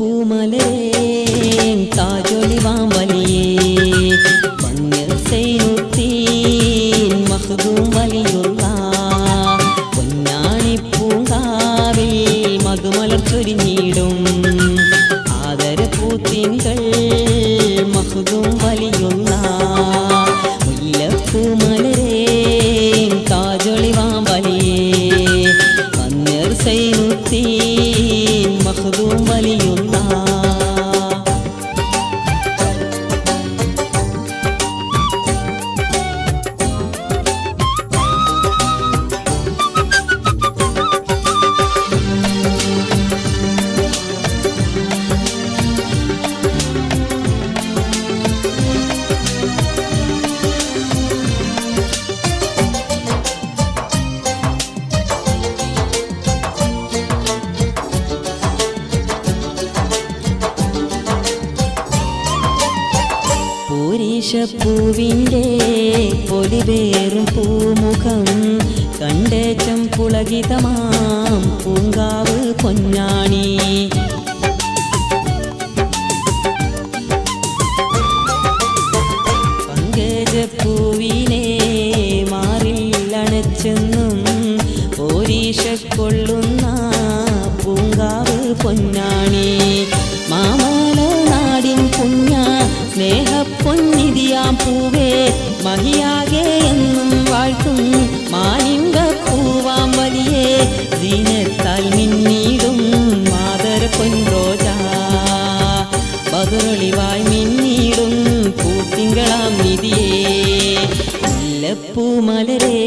മുല്ലപ്പൂമലരേ താജൊലിവാം വലിയേ പന്നീർ സൈനുദ്ദീൻ മഖ്ദൂം വലിയുള്ള പൊന്നാണി പൂങ്കാവിൽ മധുമലർ ചൊരിഞ്ഞിടും ആദരപൂത്തിങ്കൾ മഖ്ദൂം വലിയുള്ള മുല്ലപ്പൂമലരേ താജൊലിവാം വലിയേ പന്നീർ സൈനുദ്ദീൻ മഖ്ദൂം വലിയുള്ള പൂവിൻ്റെ പൊലിവേറും പൂമുഖം കണ്ടേറ്റം പുളകിതമാം പൂങ്കാവ് പൊന്നാണി പങ്കജപ്പൂവിനെ മാറിലണച്ചെന്നും പോരീശക്കൊള്ളുന്ന പൂങ്കാവ് പൊന്നാണി മാമല നാടിൻ പുണ്യ സ്നേഹപ്പൊന്നിതിയാം പൂവേ മഹിയാകെ എന്നും വാഴ്ത്തും മാനിമ്പൂവാം വലിയേ ദീനത്താൽ മിന്നീടും മാതര പൊൻറോജ ബദറൊളിവായി മിന്നീടും പൂത്തിങ്കളാം നിധിയേ മുല്ലപ്പൂമലരേ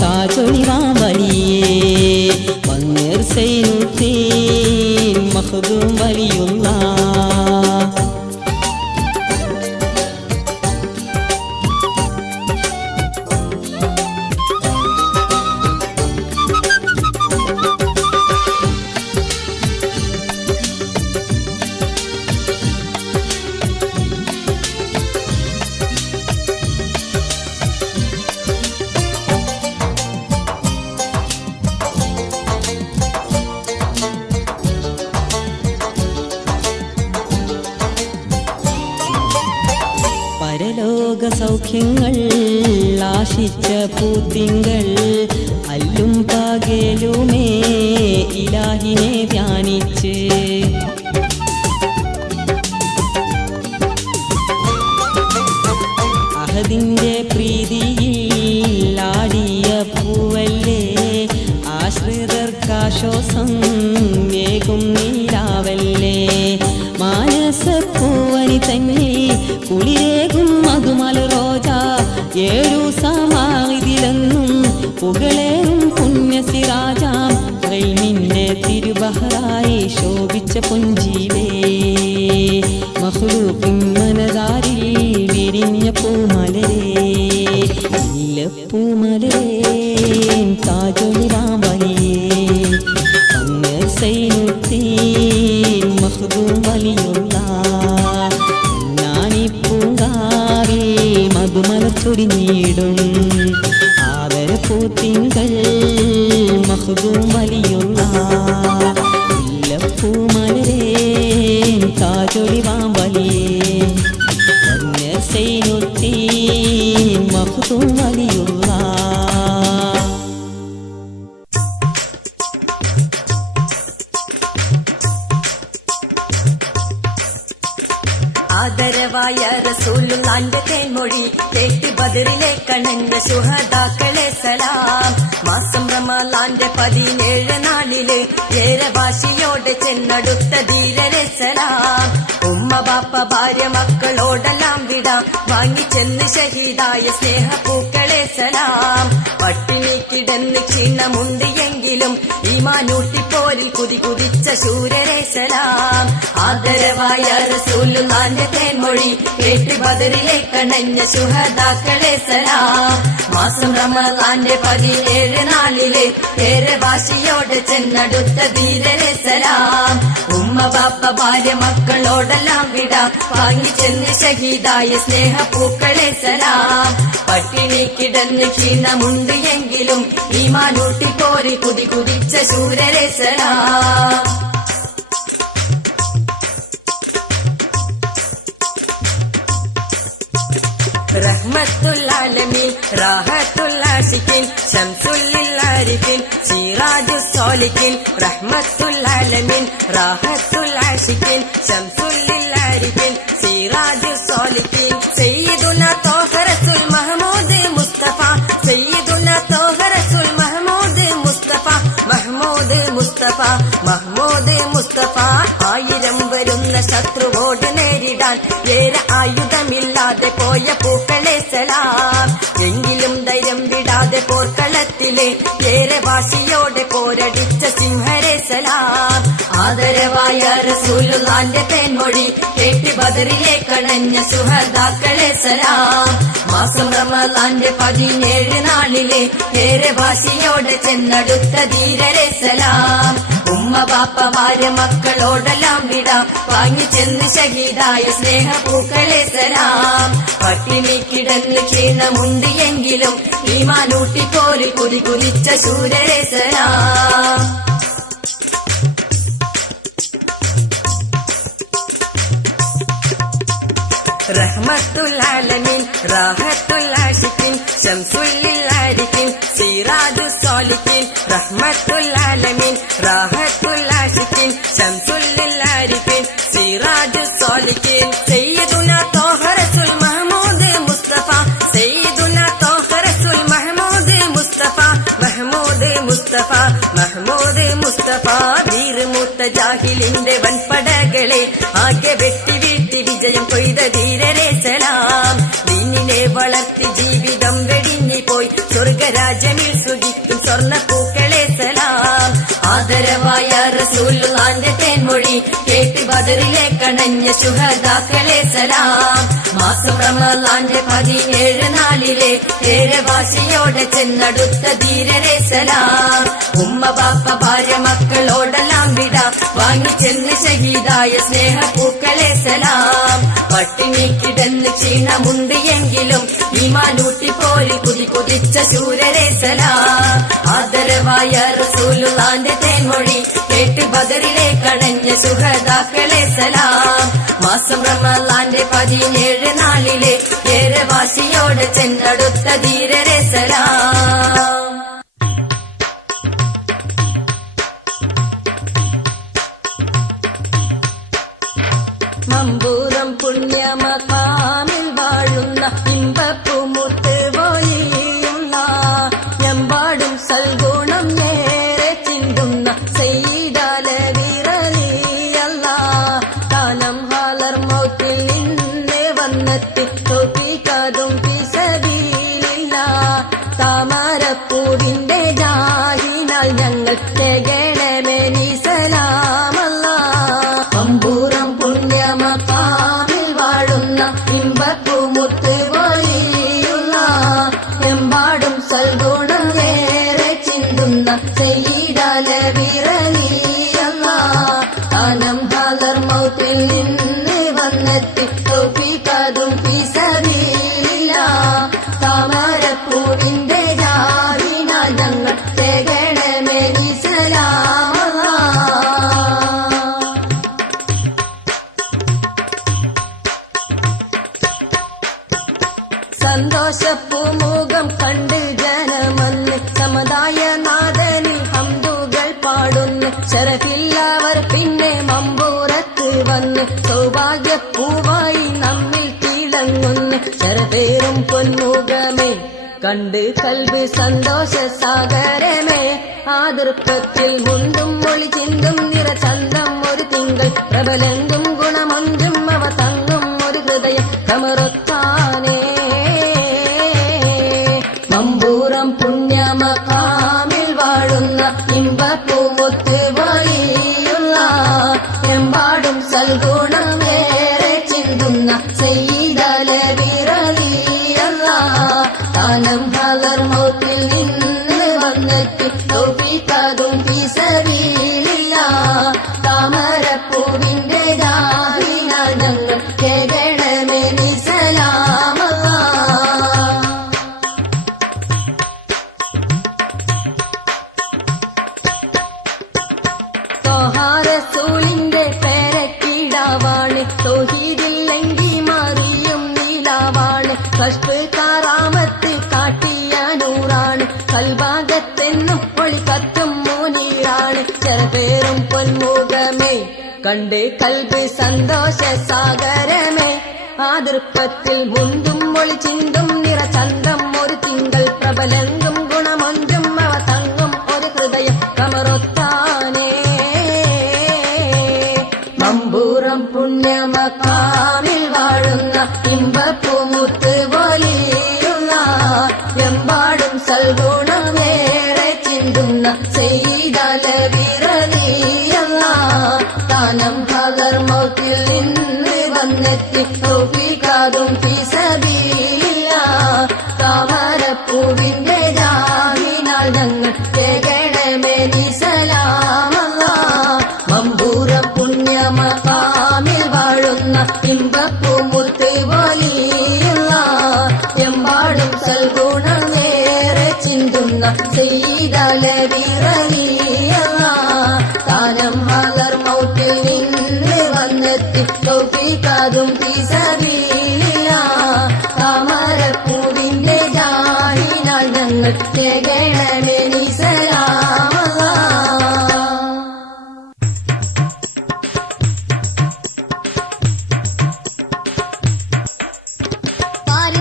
താജൊലിവാം വലിയേ പന്നീർ സൈനുദ്ദീൻ മഖ്ദൂം വലിയുള്ള പരലോക സൗഖ്യങ്ങൾ ആശിച്ച പൂത്തിങ്കൾ അല്ലും പകലുമേ ഇലാഹിനെ ധ്യാനിച്ച് അഹദിന്റെ പ്രീതിയിൽ ആടിയ പൂവല്ലേ ആശ്രിതർക്കാശ്വാസം ഏകും നീരാവല്ലേ മാനസപ്പൂവനി തന്നെ കുളിരേകും മധുമലറോജ ഏഴു സമാതിലെന്നും പുകളേറും പുണ്യസിരാജാം നിന്റെ തിരുബഹറായി ശോഭിച്ച പുഞ്ചിലേ മഖ്ലൂഖിൻ മനതാരിൽ വിരിഞ്ഞ പൂമലരേ മുല്ലപ്പൂമലരേ താജൊലിവാം വലിയേ പന്നീർ സൈനുദ്ദീൻ മഖ്ദൂം വലിയുള്ള പൂങ്കാവിൽ മധുമലർ ചൊരിഞ്ഞിടും ആദരപൂത്തിങ്കൾ മഖ്ദൂം വലിയുള്ള മുല്ലപ്പൂമലരേ താജൊലിവാം വലിയേ പന്നീർ സൈനുദ്ദീൻ മഖ്ദൂം വലിയുള്ള ആദരവായ റസൂലുള്ളാന്റെ തേൻമൊഴി കേട്ട് ബദറിലെ കണഞ്ഞ ശുഹദാക്കളെ സലാം മാസം റമളാന്റെ 17 നാളില് ഏറെ വാശിയോടെ ചെന്നടുത്ത ധീരരെ സലാം ഉമ്മ ബാപ്പ ഭാര്യ മക്കളോടെല്ലാം വിടാം വാങ്ങിച്ചെന്ന് ഷഹീദായ സ്നേഹപ്പൂക്കളെ സലാം പട്ടിണി കിടന്ന് ക്ഷീണമുണ്ട് എങ്കിലും ഈമാനൂട്ടിപ്പോരിൽ കുതിച്ച ശൂരരെ സലാം ആദരവായ റസൂലുള്ളാന്റെ തേൻമൊഴി കേട്ട് ബദറിലെ കണഞ്ഞ ശുഹദാക്കളെ സലാം മാസം റമളാന്റെ 17 നാളില് ഏറെ വാശിയോടെ ചെന്നടുത്ത ധീരരെ സലാം ഉമ്മ ബാപ്പ ഭാര്യ മക്കളോടെല്ലാം വിടാം വാങ്ങിച്ചെന്ന് ഷഹീദായ സ്നേഹപ്പൂക്കളെ സലാം പട്ടിണി കിടന്ന് ക്ഷീണമുണ്ട് എങ്കിലും ഈമാനൂട്ടിപ്പോരിൽ കുതിച്ച ശൂരരെ സലാം റഹ്മത്തുൽ ആലമീൻ റാഹത്തുൽ ആശിഖീൻ ശംസുൽ ആരിഫീൻ സിറാജുസ് സാലിഖീൻ റഹ്മത്തുൽ ആലമീൻ റാഹത്തുൽ ആശിഖീൻ ശംസുൽ ആരിഫീൻ സിറാജുസ് സാലിഖീൻ സയ്യിദുനാ ത്വാഹ റസൂൽ മഹ്മൂദ് മുസ്തഫ സയ്യിദുനാ ത്വാഹ റസൂൽ മഹ്മൂദ് മുസ്തഫ മഹ്മൂദ് മുസ്തഫ മഹ്മൂദ് മുസ്തഫ ആയിരം വരുന്ന ശത്രുവോട് നേരിടാൻ ഏറെ ആയുധമില്ലാതെ പോയ പൂക്കളെ സലാം എങ്കിലും ധൈര്യം വിടാതെ പോർക്കളത്തിലെ ഏറെ വാശിയോടെ പോരടിച്ച സിംഹരെ സലാം ആദരവായ റസൂലുള്ളാന്റെ തേൻമൊഴി കേട്ട് ബദറിലെ കണഞ്ഞ സുഹദാക്കളെ സലാം മാസം റമളാന്റെ 17 നാളിലെ ഏറെ വാശിയോടെ ചെന്നടുത്ത ധീരരെ സലാം ഉമ്മ ബാപ്പമാരെ മക്കളോടെല്ലാം വിടാം വാങ്ങി ചെന്ന് ഷഹീദായ സ്നേഹപൂക്കളെ സലാം പട്ടിണി കിടന്ന് ക്ഷീണമുണ്ട് എങ്കിലും ഈമാനൂട്ടിക്കോരി കുരി കുരിച്ച ശൂരരെ സലാം റഹ്മത്തുൽ ആലമീൻ റാഹത്തുൽ ആശിഖീൻ ശംസുൽ ആരിഫീൻ സിറാജുസ് സാലിഖീൻ റഹ്മത്തുൽ ആലമീൻ റാഹത്തുൽ ആശിഖീൻ ശംസുൽ ആരിഫീൻ സിറാജുസ് സാലിഖീൻ സയ്യിദുനാ ത്വാഹ റസൂൽ മഹ്മൂദ് മുസ്തഫ സയ്യിദുനാ ത്വാഹ റസൂൽ മഹ്മൂദ് മുസ്തഫ മഹ്മൂദ് മുസ്തഫ മഹ്മൂദ് മുസ്തഫ വീർമൂത്ത ജാഹിലിന്റെ വൻപടകളെ ആകെ വെട്ടി വീഴ്ത്തി വിജയം കൊയ്ത ധീരരെ സലാം ദീനിനെ വളർത്തി ജീവിതം വെടിഞ്ഞു പോയി സ്വർഗരാജ്യമിൽ സുഖിക്കും സ്വർണ്ണ പൂക്കളെ സലാം ആദരവായ റസൂലുള്ളാന്റെ തേൻമൊഴി കേട്ട് ബദറിലെ കണഞ്ഞ ശുഹദാക്കളെ സലാം മാസം റമളാന്റെ 17 നാളിലെ ഏറെ വാശിയോടെ ചെന്നടുത്ത ധീരരെ സലാം ഉമ്മ ബാപ്പ ഭാര്യ മക്കളോടെല്ലാം വിടാം വാങ്ങി ചെന്ന് ഷഹീദായ സ്നേഹപൂക്കളെ സലാം പട്ടിണി കിടന്ന് ക്ഷീണമുണ്ട് എങ്കിലും ഈമാനൂട്ടി പോരി കുതി കുതിച്ച ശൂരരെ സലാം ആദരവായ റസൂലുള്ളാന്റെ തേൻമൊഴി കേട്ട് ബദറിലെ കടഞ്ഞ ശുഹദാക്കളെ സലാം മാസം റമളാന്റെ 17 നാളിലെ ഏറെ വാശിയോടെ ചെന്നടുത്ത ധീരരെ സലാം മമ്പൂരം പുണ്യമഖാമിൽ വാഴുന്ന ഇമ്പപ്പുമുത്ത് വഴിയുള്ള എമ്പാടും സൽഗുണം ഏറെ ചിന്തുന്ന സയ്യിദാലവിറലിയല്ല കാലം ഹാലർ മൗത്തിൽ നിന്നെ വന്നെത്തി തോപ്പിക്കാതും പിസബീലില്ല താമരപ്പൂവിന്റെ ജാഹിനാൽ ഞങ്ങൾ തികണമേ നീ സലാമല്ല മമ്പൂരം പുണ്യമഖാമിൽ വാഴുന്ന ഇമ്പപ്പുമുത്ത് വഴിയുള്ള എമ്പാടും സൽഗുണം ഏറെ ചിന്തുന്ന സയ്യിദാലവിറലിയല്ല കാലം ഹാലർ മൗത്തിൽ നിന്ന് വന്നെത്തി തോപ്പിക്കാതും പിസബീലില്ല താമരപ്പൂവിന്റെ ജാഹിനാൽ ഞങ്ങൾ തികണമേ നീ സലാമല്ല സന്തോഷപ്പൂമുഖം കണ്ട് ജനമന്ന് സമുദായ നാഥനിൽ ഹംദുകൾ പാടുന്നു ശരഫില്ലവർ പിന്നെ മമ്പൂരത്ത് വന്ന് സൗഭാഗ്യപ്പൂവായി നമ്മിൽ തിളങ്ങുന്നു ശരഫേറും പൊന്മുഖമേ കണ്ട് കൽബ് സന്തോഷ സാഗരമേ ആദർപ്പത്തിൽ മുണ്ടും മൊഴി ചിന്തും നിറചന്തം ഒരു തിങ്കൾ പ്രബലങ്കും ഗുണമൊഞ്ചും അവ തങ്ങും ഒരു ഹൃദയം കമറൊത്താനേ മമ്പൂരം പുണ്യമഖാമിൽ വാഴുന്ന ഇമ്പപ്പൂമുത്ത് വഴിയുള്ള എമ്പാടും സൽഗുണം ഏറെ ചിന്തുന്ന സയ്യിദാലവിറലിയല്ല കാലം ഹാലർ മൗത്തിൽ നിന്ന് വന്നെത്തി തോപ്പിക്കാതും പിസബീലില്ല താമരപ്പൂവിന്റെ ജാഹിനാൽ ഞങ്ങൾ കേകണമേ നീ സലാമല്ല റസൂലിന്റെ പേരക്കിടാവാണ് തൗഹീദില്ലെങ്കിൽ മറിയും നീലാവാണ് കഷ്പ അക്ഷരപേരും പൊന്മുഖമേ കണ്ട് കൽബ് സന്തോഷ സാഗരമേ ആദർപ്പത്തിൽ മുന്തും മൊളി ചിന്തും നിറചന്തം ഒരു തിങ്കൾ പ്രബലങ്കും ഗുണമൊഞ്ചും അവ തങ്ങും ഒരു ഹൃദയം കമറൊത്താനേ മമ്പൂറം പുണ്യമക്കാമിൽ വാഴുന്ന ഇമ്പപ്പൂമുത്ത് പോലെയുള്ള എമ്പാടും സൽഗുണമേറെ ചിന്തുന്ന ചെയ്താലവിറലിയല്ല താനം പകർമൗത്തിൽ നിന്ന് വന്നെത്തി തോപ്പിക്കാതും ഫീസബീലില്ല താമരപ്പൂവിന്റെ ജാഹിനാൽ ഞങ്ങൾ കേകണമേ നീ സലാമല്ല മമ്പൂറ പുണ്യമകാമിൽ വാഴുന്ന ഇമ്പപ്പൂമുത്ത് പോലെയുള്ള എമ്പാടും സൽഗുണമേറെ ചിന്തുന്ന ചെയ്താലവിറലിയല്ല താനം പകർമൗത്തിൽ നിന്ന് വന്നെത്തി തോപ്പിക്കാതും ഫീസബീലില്ല താമരപ്പൂവിന്റെ ജാഹിനാൽ ഞങ്ങൾ കേകണമേ നീ സലാമല്ല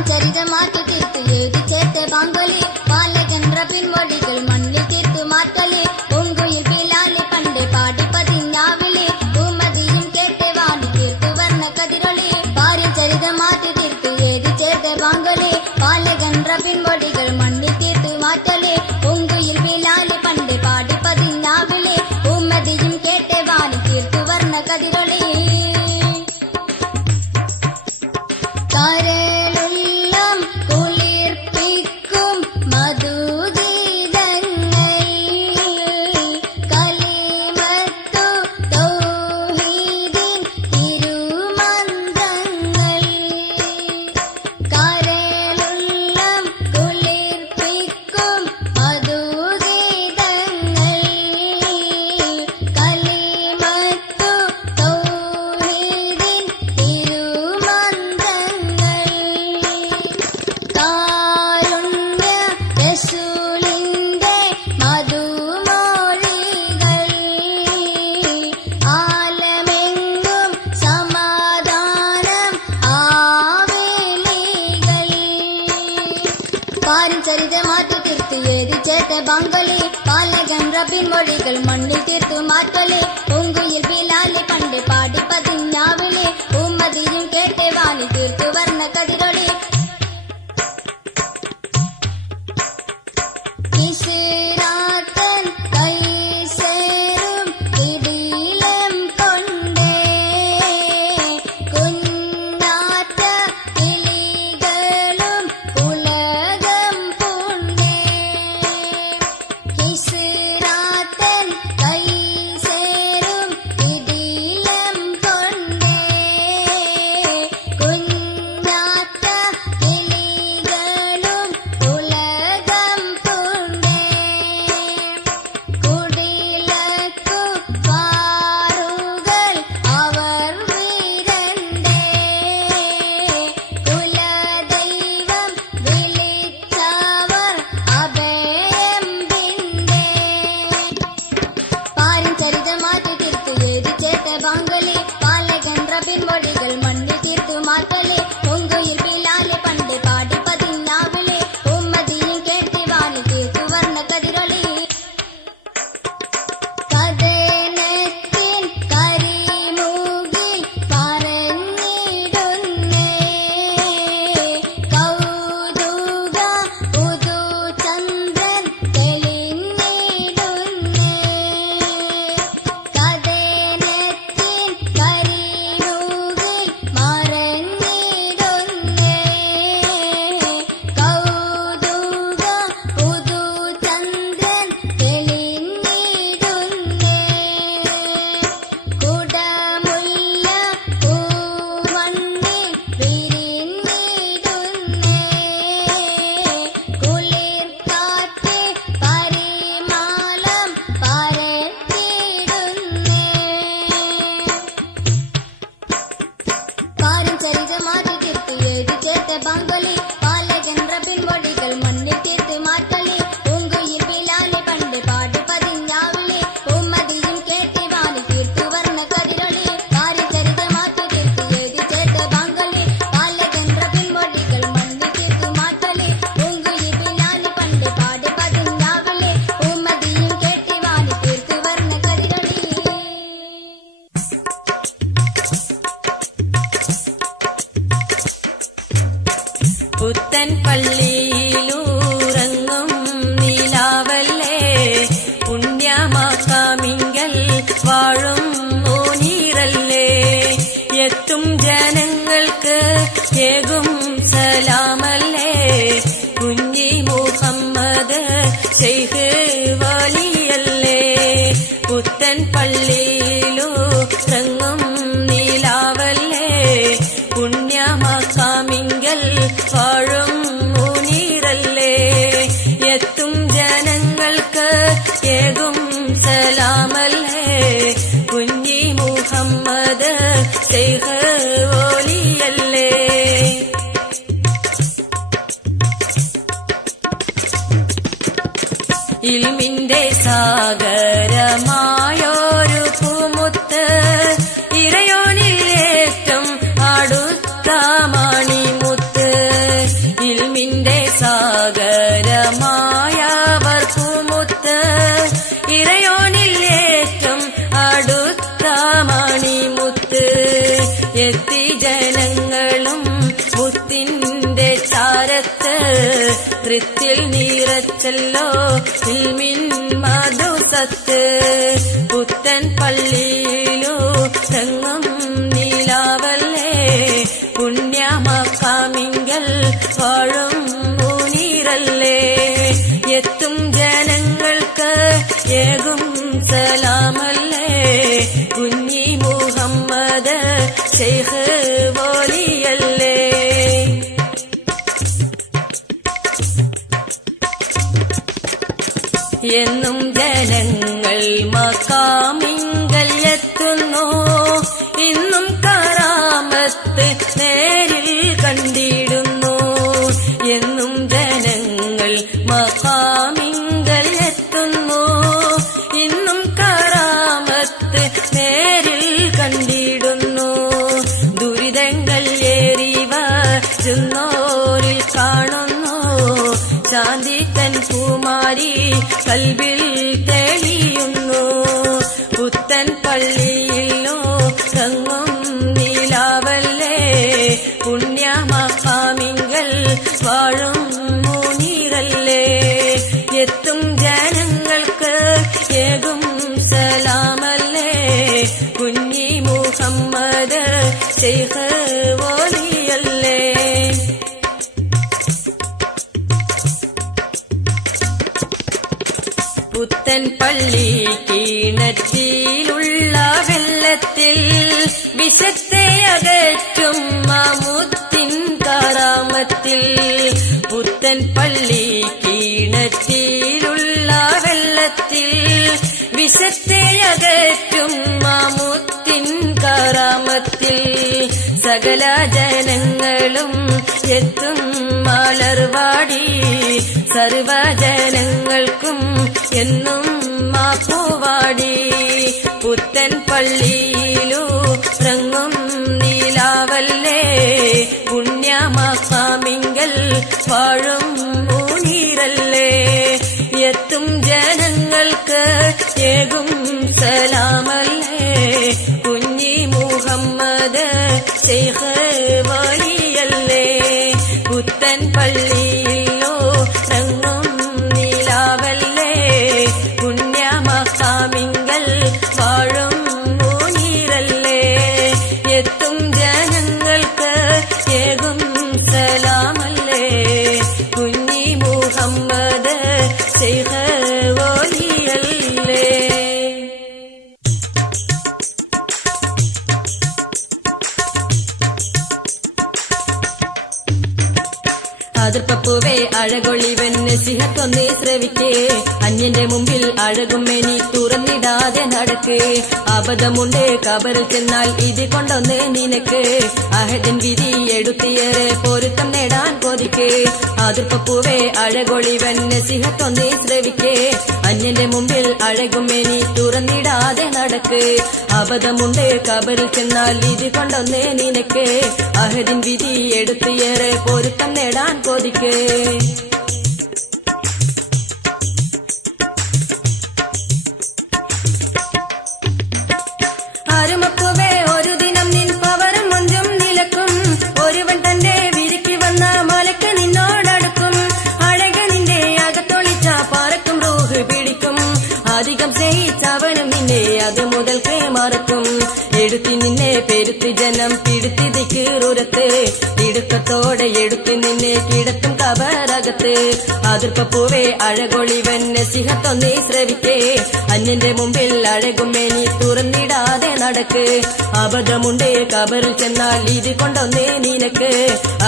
ചരിതമാക്കി തീർത്തു എഴുതി ചേർത്ത് പാങ്കൊലി പാലകன்ற പിൻവടികൾ മണ്ണിൽ തീർത്തു മാറ്റലി പൂങ്കുയിൽ പിലാലി പണ്ട് പാടി പതിഞ്ഞാവിളി പൂമതിയും കേട്ട് വാടി തീർത്തു വർണ്ണ കതിരൊളി പാരിൽ ചരിതമാറ്റി തീർത്തു എഴുതി ചേർത്ത് പാങ്കൊലി പാലകன்ற പിൻവടികൾ മണ്ണിൽ തീർത്തു മാറ്റലി പൂങ്കുയിൽ പിലാലി പണ്ട് പാടി പതിഞ്ഞാവിളി പൂമതിയും കേട്ട് വാടി തീർത്തു വർണ്ണ കതിരൊളി ചരിതമാറ്റി തീർത്തു എഴുതി ചേർത്ത ബാങ്കൊലി പാലകன்ற പിൻമൊഴികൾ മണ്ണിൽ തീർത്തു മാറ്റലി പൂങ്കുയിൽ പിലാലി പണ്ട് പാടി പതിഞ്ഞാവിളി പൂമതിയും കേട്ട് വാണി തീർത്തു വർണ്ണ കതിരൊളി ബാങ്കൊലി പാലകன்ற പിൻവടികൾ മണ്ണിൽ തീർത്തു മാറ്റലി പൂങ്കുയിൽ പിലാലി പണ്ട് പാടി പതിഞ്ഞാവിളി പൂമതിയും കേട്ടി വാണി തീർത്തു വർണ്ണ കതിരൊളി കഥനത്തിൻ കരിമൂകിൽ പറഞ്ഞിടുന്നേ കൗതുക പുതുചന്ദ്രൻ തെളിഞ്ഞിടുന്നേ മക്കാമിങ്കൽ വാഴും മുനീറല്ലേ എത്തും ജനങ്ങൾക്ക് ഏകും സലാമല്ലേ കുഞ്ഞി മുഹമ്മദ് ശൈഖ് വലിയല്ലേ പുത്തൻ പള്ളിയിലുറങ്ങും നിലാവല്ലേ പുണ്യമക്കാമിങ്കൽ വാഴും മുനീറല്ലേ എത്തും ജനങ്ങൾക്ക് ഏകും സലാമല്ലേ കുഞ്ഞി മുഹമ്മദ് ശൈഖ് വലിയല്ലേ ഇൽമിന്റെ സാഗരമായൊരു പൂമുത്ത് ഇറയോനിലേറ്റം അടുത്ത മണിമുത്ത് ഇൽമിന്റെ സാഗരമായവർ പൂമുത്ത് ഇറയോനിലേറ്റം അടുത്ത മണിമുത്ത് എത്തി ജനങ്ങളും മുത്തിന്റെ ചാരത്ത് കൃത്തിൽ നിറച്ചല്ലോ ഇൽമിൻ മധുസത്ത് പുത്തൻ പള്ളിയിലുറങ്ങും നിലാവല്ലേ പുണ്യമക്കാമിങ്കൽ വാഴും മുനീറല്ലേ എത്തും ജനങ്ങൾക്ക് ഏകും സലാമല്ലേ കുഞ്ഞി മുഹമ്മദ് ശൈഖ് വലിയല്ലേ എന്നും ജനങ്ങൾ മക്കാമിങ്കൽ എത്തുന്നു ഇന്നും കറാമത്ത് നേരിൽ കണ്ടിടുന്നു എന്നും ജനങ്ങൾ മക്കാമിങ്കൽ എത്തുന്നു ഇന്നും കറാമത്ത് നേരിൽ കണ്ടിടുന്നു ദുരിതങ്ങൾ ഏറി വരുന്നോരിൽ കാണുന്നു ശാന്തി തൻ കുമാരി കൽബിൽ തെളിയുന്നു പുത്തൻ പള്ളിയിലുറങ്ങും നിലാവല്ലേ പുണ്യമക്കാമിങ്കൽ വാഴും മുനീറല്ലേ എത്തും ജനങ്ങൾക്ക് ഏകും സലാമല്ലേ കുഞ്ഞി മുഹമ്മദ് ശൈഖ് വലിയല്ലേ പുത്തൻ പള്ളി കിണറ്റിലുള്ള വെള്ളത്തിൽ വിശത്തെ അകറ്റും മുത്തിൻ കറാമത്തിൽ പുത്തൻ പള്ളി കിണറ്റിലുള്ള വെള്ളത്തിൽ വിശത്തെ അകറ്റും മുത്തിൻ കറാമത്തിൽ സകല ജനങ്ങളും എത്തും മലർവാടി സർവജനങ്ങൾക്കും എന്നും മാപ്പുവാടി പുത്തൻ പള്ളിയിലുറങ്ങും നിലാവല്ലേ പുണ്യമക്കാമിങ്കൽ വാഴും മുനീറല്ലേ എത്തും ജനങ്ങൾക്ക് ഏകും സലാമല്ലേ കുഞ്ഞി മുഹമ്മദ് ശൈഖ് വലിയല്ലേ പുത്തൻ പള്ളിയിലുറങ്ങും നിലാവല്ലേ പുണ്യമക്കാമിങ്കൽ വാഴും മുനീറല്ലേ എത്തും ജനങ്ങൾക്ക് ഏകും സലാമല്ലേ കുഞ്ഞി മുഹമ്മദ് ശൈഖ് വലിയല്ലേ അതിർപ്പൂവേ അഴകൊളിവൻ നസിഹത്തൊന്നേ ശ്രവിക്കേ അന്യന്റെ മുമ്പിൽ അഴകും മെനി തുറന്നിടാതെ നടക്ക് അബദ്ധമുണ്ട് കബറിൽ ചെന്നാൽ ഇത് കൊണ്ടൊന്ന് നിനക്ക് അഹദിൻ വിധി എടുത്തിയേറെ പൊരുത്തം നേടാൻ കൊതിക്ക് അതിർപ്പൂവേ അഴകൊളിവൻ നസിഹത്തൊന്നേ ശ്രവിക്കേ അന്യന്റെ മുമ്പിൽ അഴകും മെനി തുറന്നിടാതെ നടക്ക് അബദ്ധമുണ്ട് കബറിൽ ചെന്നാൽ ഇത് കൊണ്ടൊന്ന് നിനക്ക് അഹദിൻ വിധി എടുത്തിയേറെ പൊരുത്തം നേടാൻ കൊതിക്ക് അരുമപ്പുവേ ഒരു ദിനം നിൻ പവറും മൊഞ്ചും നിലക്കും ഒരുവൻ തന്റെ വിരിക്ക് വന്ന മലക്ക് നിന്നോടടുക്കും അഴക നിന്റെ അകത്തൊളിച്ച പറക്കും റൂഹ് പിടിക്കും അധികം സ്നേഹിച്ചവന് അത് മുതൽക്ക് മറക്കും. എടുത്തി നിന്നെ പെരുത്തി ജനം പിടുത്തി ദിക്കീറുരത്ത്, ഇടുക്കത്തോടെ എടുത്തി നിന്നെ കിടത്തും കബറകത്ത്. അതിർപ്പൂവേ അഴകൊളിവൻ നസിഹത്തൊന്നീ ശ്രവിക്കേ, അന്യന്റെ മുമ്പിൽ അഴകുമേനി തുറന്നിടാതെ നടക്ക്. അബദ്ധമുണ്ട് കബറിൽ ചെന്നാൽ ഇത് കൊണ്ടൊന്നേ നിനക്ക്,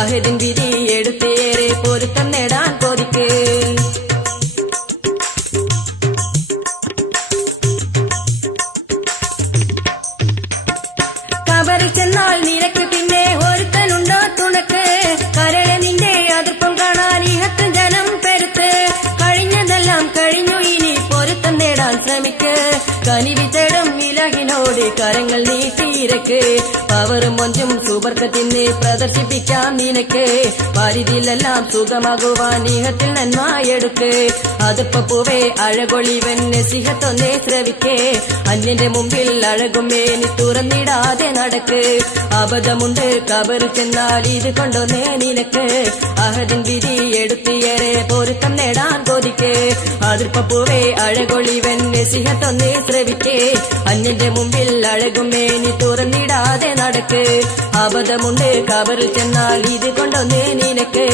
അഹദിൻ വിധി എടുത്തേറെ പൊരുത്തം നേടാൻ കൊതിക്ക്. കബറിൽ ചെന്നാൽ നിനക്ക് പിന്നെ ഒരുത്തനുണ്ടോ തുണക്ക്, കരള നിന്റെ അതിർപ്പം കാണാൻ ഇഹത്തും ജനം പെരുത്ത്. കഴിഞ്ഞതെല്ലാം കഴിഞ്ഞു, ഇനി പൊരുത്തം നേടാൻ ശ്രമിക്ക്. കനിവി തേടും ഇലഹിനോട് കരങ്ങൾ നീട്ടിയിരക്ക്, പവറും മൊഞ്ചും സുബർക്കത്തിന് പ്രദർശിപ്പിക്കാം നിനക്ക്. പരിധിയിലെല്ലാം സുഖമാകുവാൻ ഇഹത്തിൽ നന്മയെടുക്ക്. അതിർപ്പൂവേ അഴകൊളിവൻ നസിഹത്തൊന്നേ ശ്രവിക്കേ, അന്യന്റെ മുമ്പിൽ അഴകുമേനി തുറന്നിടാതെ നടക്ക്. അബദ്ധമുണ്ട് കബറിൽ ചെന്നാൽ ഇത് കൊണ്ടൊന്നേ നിനക്ക്, അഹദിൻ വിധി എടുത്തിയേറെ പൊരുത്തം നേടാൻ കൊതിക്ക്. അതിർപ്പൂവേ അഴകൊളിവൻ നസിഹത്തൊന്നേ ശ്രവിക്കേ, അന്യന്റെ മുമ്പിൽ അഴകുമേനി തുറന്നിടാതെ നടക്ക്. അബദ്ധമുണ്ട് കബറിൽ ചെന്നാൽ ഇത് കൊണ്ടൊന്നേ നിനക്ക്,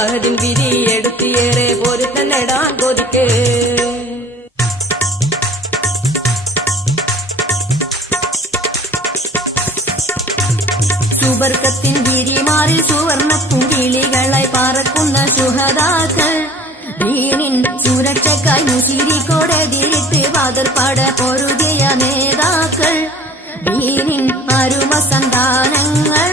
അഹദിൻ വിധി എടുത്തിയേറെ പൊരുത്തം നേടാൻ കൊതിക്ക്. സുബർക്കത്തിൻ വിരിമാറിൽ സുവർണ പുങ്കിളികളായി പറക്കുന്ന ശുഹദാക്കൾ, ദീനിൻ സുരക്ഷക്കായി മുശിരിക്കോടെതിരിട്ട് വാതിർപ്പാട പൊരുതിയ നേതാക്കൾ, ദീനിൻ അരുമ സന്താനങ്ങൾ.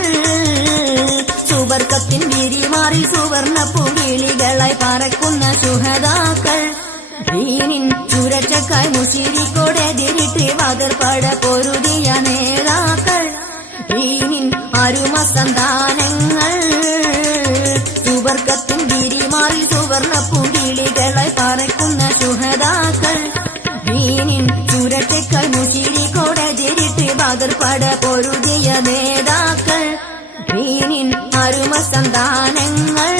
സുബർക്കത്തിൻ വിരിമാറിൽ സുവർണ പുങ്കിളികളായി പറക്കുന്ന ശുഹദാക്കൾ, ദീനിൻ സുരക്ഷക്കായി മുശിരിക്കോടെതിരിട്ട് വാതിർപ്പാട പൊരുതിയ നേതാക്കൾ, ദീനിൻ അരുമ സന്താനങ്ങൾ. സുബർക്കത്തിൻ വിരിമാറിൽ സുവർണ പുങ്കിളികളായി പറക്കുന്ന ശുഹദാക്കൾ, ദീനിൻ സുരക്ഷക്കായി മുശിരിക്കോടെതിരിട്ട് വാതിർപ്പാട പൊരുതിയ നേതാക്കൾ, ദീനിൻ അരുമ സന്താനങ്ങൾ.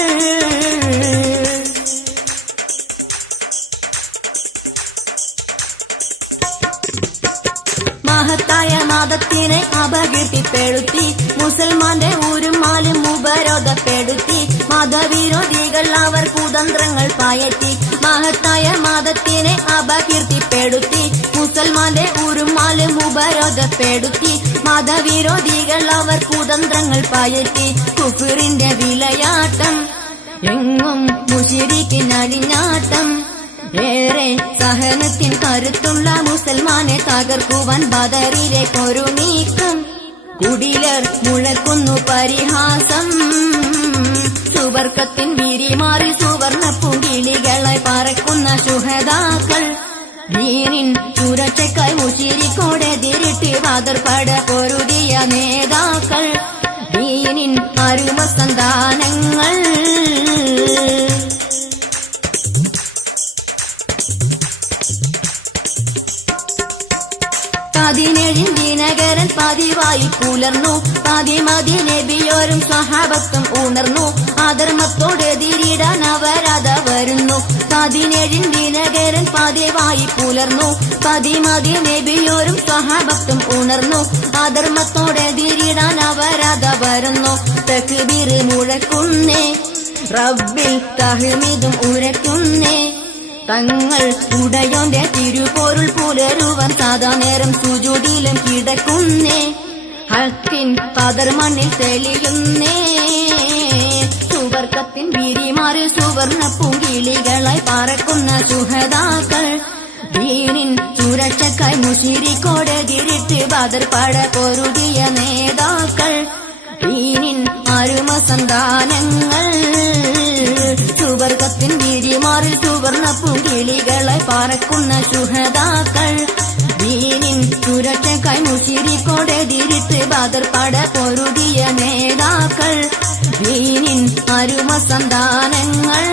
മഹത്തായ മതത്തിനെ അപകീർത്തിപ്പെടുത്തി മുസൽമാന്റെ ഊരുമാലും ഉപരോധപ്പെടുത്തി, മതവിരോധികൾ അവർ കുതന്ത്രങ്ങൾ പയറ്റി. മഹത്തായ മതത്തിനെ അപകീർത്തിപ്പെടുത്തി മുസൽമാന്റെ ഊരുമാലും ഉപരോധപ്പെടുത്തി, മതവിരോധികൾ അവർ കുതന്ത്രങ്ങൾ പയറ്റി. കുഫറിന്റെ വിളയാട്ടം എങ്ങും മുശിരിക്കിനഴിഞ്ഞാട്ടം, ഏറെ സഹനത്തിൻ കരുത്തുള്ള മുസൽമാനെ തകർക്കുവാൻ ബദറിലേക്കൊരു നീക്കം. കുടിലർ മുഴക്കുന്നു പരിഹാസം, സുബർക്കത്തിൻ വിരിമാറിൽ സുവർണ പുങ്കിളികളായി പറക്കുന്ന ശുഹദാക്കൾ, ദീനിൻ സുരക്ഷക്കായി മുശിരിക്കോടെതിരിട്ട് വാതിർപ്പാട പൊരുതിയ നേതാക്കൾ, ദീനിൻ അരുമ സന്താനങ്ങൾ. പതിനേഴിൻ ദിനകരൻ പതിവായി പുലർന്നു, പതിമതി നബിയോരും സഹാബത്തും ഉണർന്നു, അധർമ്മത്തോടെതിരിടാൻ അവരത വരുന്നു. 17 ദിനകരൻ പതിവായി പുലർന്നു, പതിമതി നബിയോരും സഹാബത്തും ഉണർന്നു, അധർമ്മത്തോടെതിരിടാൻ അവരത വരുന്നു. തക്ബീർ മുഴക്കുന്നേ, റബ്ബിൽ തഹ്മീദും ഉരക്കുന്നേ, തങ്ങൾ ഉടയോന്റെ തിരുപോരുൾ പുലരുവൻ സാധാ നേരം സുജൂദിലും കിടക്കുന്നേ, ഹക്കിൻ പദർ മണ്ണിൽ തെളിയുന്നേ. സുബർക്കത്തിൻ വിരിമാറിൽ സുവർണ പുങ്കിളികളായി പറക്കുന്ന ശുഹദാക്കൾ, ദീനിൻ സുരക്ഷക്കായി മുശിരിക്കോടെതിരിട്ട് വാതിർപ്പാട പൊരുതിയ നേതാക്കൾ, ദീനിൻ അരുമ സന്താനങ്ങൾ. സുവർഗത്തിൻ വിരിമാറിൽ സുവർണ പുങ്കിളികളായി പറക്കുന്ന ശുഹദാക്കൾ, ദീനിൻ സുരക്ഷക്കായി മുശിരിക്കോടെതിരിട്ട് വാതിർപ്പാട പൊരുതിയ നേതാക്കൾ, ദീനിൻ അരുമ സന്താനങ്ങൾ.